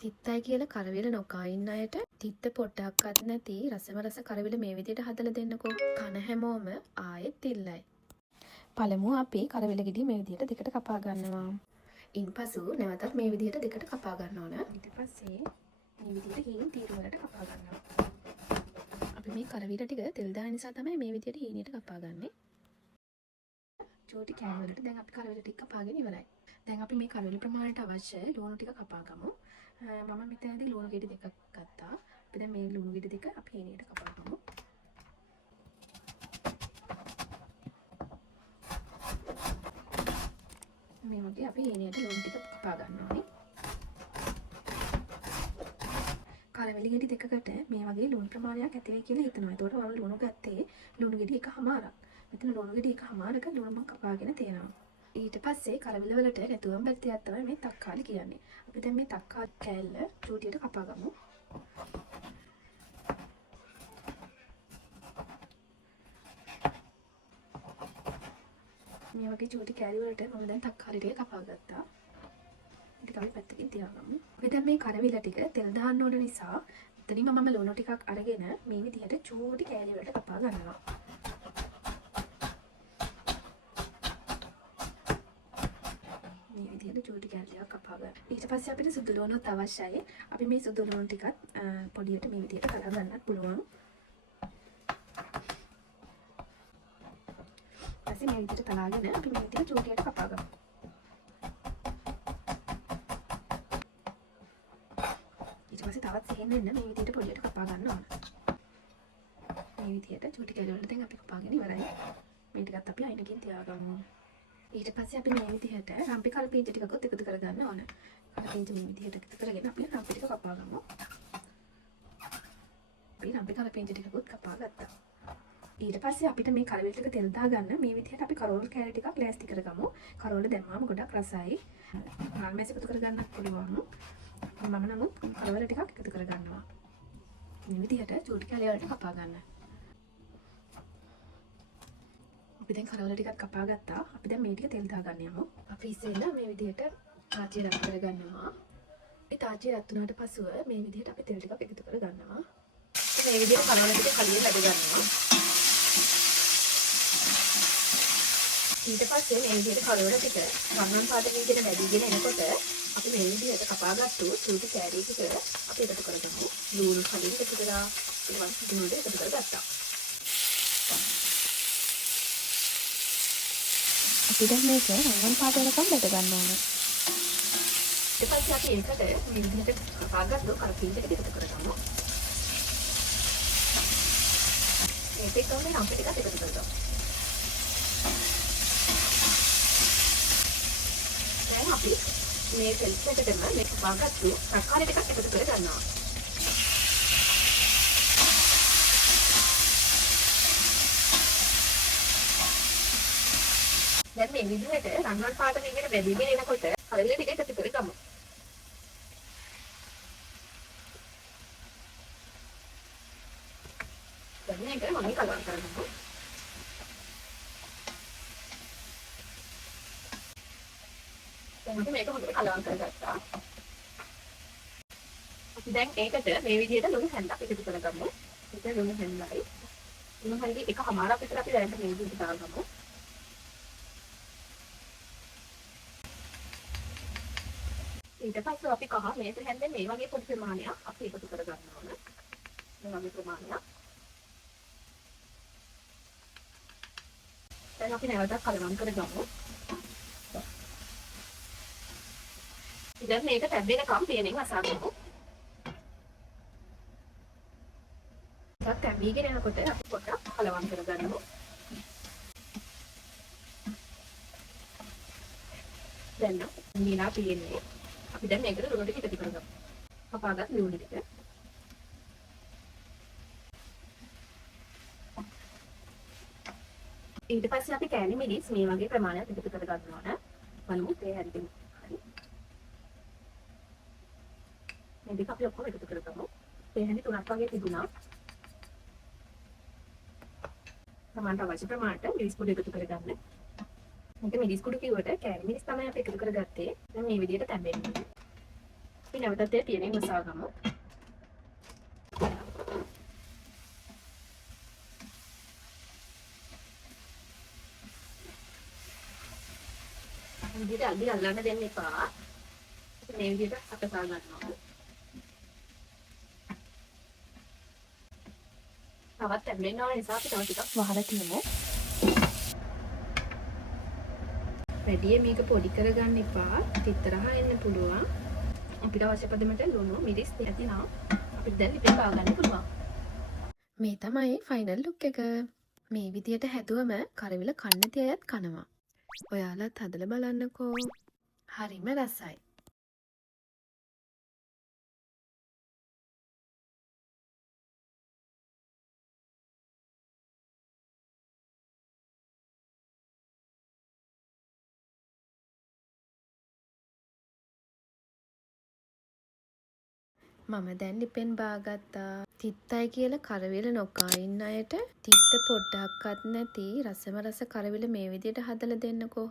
තිත්තයි කියලා කරවිල නොකා ඉන්න අයට තිත්ත පොඩ්ඩක්වත් නැති රසම රස කරවිල මේ විදිහට හදලා දෙන්නකෝ. කන හැමෝම ආයෙත් තිල්ලයි. පළමුව අපි කරවිල ගෙඩිය මේ විදිහට දෙකට කපා ගන්නවා. ඉන්පසු නැවතත් මේ විදිහට දෙකට කපා ගන්න ඕන. ඊට පස්සේ මේ විදිහට හීන් තීරු වලට කපා ගන්නවා. අපි මේ කරවිල ටික තෙල් දාන නිසා තමයි මේ විදිහට හීනියට කපා ගන්නෙ. චෝටි කෑලි වලට දැන් අපි කරවිල ටික කපාගෙන ඉවරයි. දැන් අපි මේ කරවිල ප්‍රමාණයට අවශ්‍ය ලුණු ටික කපා ගමු. මම මෙතනදී ලුණු ගෙඩි දෙකක් ගත්තා. අපි දැන් මේ ලුණු ගෙඩි දෙක අපි හීනියට කපා ගමු. මේ වගේ අපි හීනියට ලුණු ටික කපා ගන්න ඕනේ. කරවිල ගෙඩි දෙකකට මේ වගේ ලුණු ප්‍රමාණයක් ඇති වෙයි කියලා හිතනවා. ඒතකොට මම ලුණු ගත්තේ ලුණු ගෙඩි එකමාරක්. මෙතන ලුණු ගෙඩි එකමාරක ලුණු මම කපාගෙන තියෙනවා. ඊට පස්සේ කරවිල වලට නැතුවම බැලතියක් තමයි මේ තක්කාලි කියන්නේ. අපි දැන් මේ තක්කාලි කෑල්ල චූටියට කපා ගමු. මේ වගේ චූටි කෑලි වලට මම දැන් තක්කාලි ටික කපා ගත්තා. ඊට අපි පැත්තකින් තියාගමු. අපි දැන් මේ කරවිල ටික තෙල් දාන්න ඕන නිසා එතනින්ම මම ලුණු ටිකක් අරගෙන මේ විදිහට චූටි කෑලි වලට කපා ගන්නවා. මේ විදිහට චූටි කෑලි ටිකක් කපා ගන්න. ඊට පස්සේ අපිට සුදු ලුණුත් අවශ්‍යයි. අපි මේ සුදු ලුණු ටිකත් පොඩියට මේ විදිහට කඩා ගන්නත් පුළුවන්. ඊපස්සේ මේ විදිහට තලාගෙන අපි මේ විදිහට චූටියට කපා ගමු. ඊට පස්සේ තවත් සෙහෙන් වෙන්න මේ විදිහට පොඩියට කපා ගන්න ඕන. මේ විදිහට චූටි කෑලි වලට දැන් අපි කපාගෙන ඉවරයි. මේ ටිකත් අපි අයිනකින් තියාගමු. ඊට පස්සේ අපි මේ විදිහට රම්පි කලපීංච ටිකකුත් එකතු කරගන්න ඕන. කලපීංච මේ විදිහට එකතු කරගෙන අපි රම්පි ටික කපා ගමු. අපි රම්පි කලපීංච ටිකකුත් කපා ගත්තා. ඊට පස්සේ අපිට මේ කරවිල ටික තෙල් දාගන්න මේ විදිහට අපි කරෝල් කෑලි ටිකක් ලෑස්ති කරගමු. කරෝල දැම්මාම ගොඩක් රසයි. රාල්මැස් එකතු කරගන්නත් පුළුවන්. මම නමුත් කරවල ටිකක් එකතු කරගන්නවා. මේ විදිහට චූටි කෑලි වලට කපා ගන්න. අපි දැන් කරවල ටිකක් කපා ගත්තා. අපි දැන් මේ ටික තෙල් දාගන්න යමු. අපි ඉස්සෙල්ලා මේ විදිහට තාච්චිය රත් කරගන්නවා. මේ තාච්චිය රත් වුණාට පස්සෙ මේ විදිහට අපි තෙල් ටිකක් එකතු කරගන්නවා. මේ විදිහට කරවල ටික කලින් ලැබ ගන්නවා. ඊට පස්සේ මේ විදිහට කරවල ටික රන්වන් පාටකින් විදිහට වැඩිගෙන එනකොට අපි මේ විදිහට කපාගත්තු චූටි කෑලි ටික අපි එකතු කරගමු. ලුණු කලින් එකතු කරලා ඊළඟ සුදුනෝඩ එකතු කරගත්තා. අපි දැන් මේක රන්වන් පාට වෙනකම් බැට ගන්න ඕන. ඊට පස්සේ අපි ඒකට මේ විදිහට කපාගත්තු කලපීංච ටික එකතු කරගමු. මේකත් මේ රම්පි ටිකත් එකතු කරගමු. දැන් අපි මේ තෙල් එකටම මේ කපාගත්තු තක්කාලි ටිකක් එකතු කරගන්නවා. දැන් මේ විදිහට රන්වන් පාට විදිහට බැදීගෙන එනකොට කරවිල ටික එකතු කරගමු. දැන් මේක මම කලවම් කරගමු. දැන් අපි මේක හොඳට කලවම් කරගත්තා. අපි දැන් ඒකට මේ විදිහට ලුණු හැන්දක් එකතු කරගමු. ඒක ලුණු හැන්දයි. ලුණු හැන්දේ එකමාරක් විතර අපි දැන් මේ විදිහට දාගමු. ඊට පස්සේ අපි කහ මේස හැන්දේ මේ වගේ පොඩි ප්‍රමාණයක් අපි එකතු කරගන්න ඕන. මේ වගේ ප්‍රමාණයක්. දැන් අපි නැවතත් කලවම් කරගමු. දැන් මේක තැඹෙනකම් පියනෙන් වසාගමු. ටිකක් තැඹීගෙන යනකොට අපි පොඩ්ඩක් කලවම් කරගන්නවා. දැන් මීලා පියන්නේ. අපි දැන් මේකට ලුණු ටික එකතු කරගමු. කපාගත් ලුණු ටික. ඊට පස්සේ අපි කෑලි මිරිස් මේ වගේ ප්‍රමාණයක් එකතු කරගන්න ඕන. බලමු ඒ හැරිදෙමු. මේ දෙක අපි ඔක්කොම එකතු කරගමු. ඒ හැටි තුනක් වගේ තිබුණා. සමානට අවශ්‍ය ප්‍රමාණයට මිරිස් කුඩු එකතු කරගන්න. මේක මිරිස් කුඩු කිව්වට කෑලි මිරිස් තමයි අපි එකතු කරගත්තේ. දැන් මේ විදිහට තැඹෙන්න. අපි නැවතත් ඒ පියනේ මසා ගමු. මේ විදිහට අල්ලි අල්ලන්න දෙන්න එපා. මේ විදිහට අතසා ගන්නවා. තවත් තැම්බෙන්න ඕන නිසා අපි තව ටිකක් වහලා තියමු. වැඩි මේක පොඩි කරගන්න එපා. තිත්තරහ එන්න පුළුවන්. අපිට අවශ්‍ය පදමට ලුණු මිරිස් ඇතිනම් අපිට දැන් ලිපෙන් බා ගන්න පුළුවන්. මේ තමයි ෆයිනල් ලුක් එක. මේ විදියට හැදුවම කරවිල කන්න නැති අයත් කනවා. ඔයාලත් හදලා බලන්නකෝ. හරිම රසයි. මම දැන් ලිපෙන් බාගත්තා. තිත්තයි කියලා කරවිල නොකා ඉන්න අයට තිත්ත පොඩ්ඩක්වත් නැති රසම රස කරවිල මේ විදියට හදලා දෙන්නකෝ.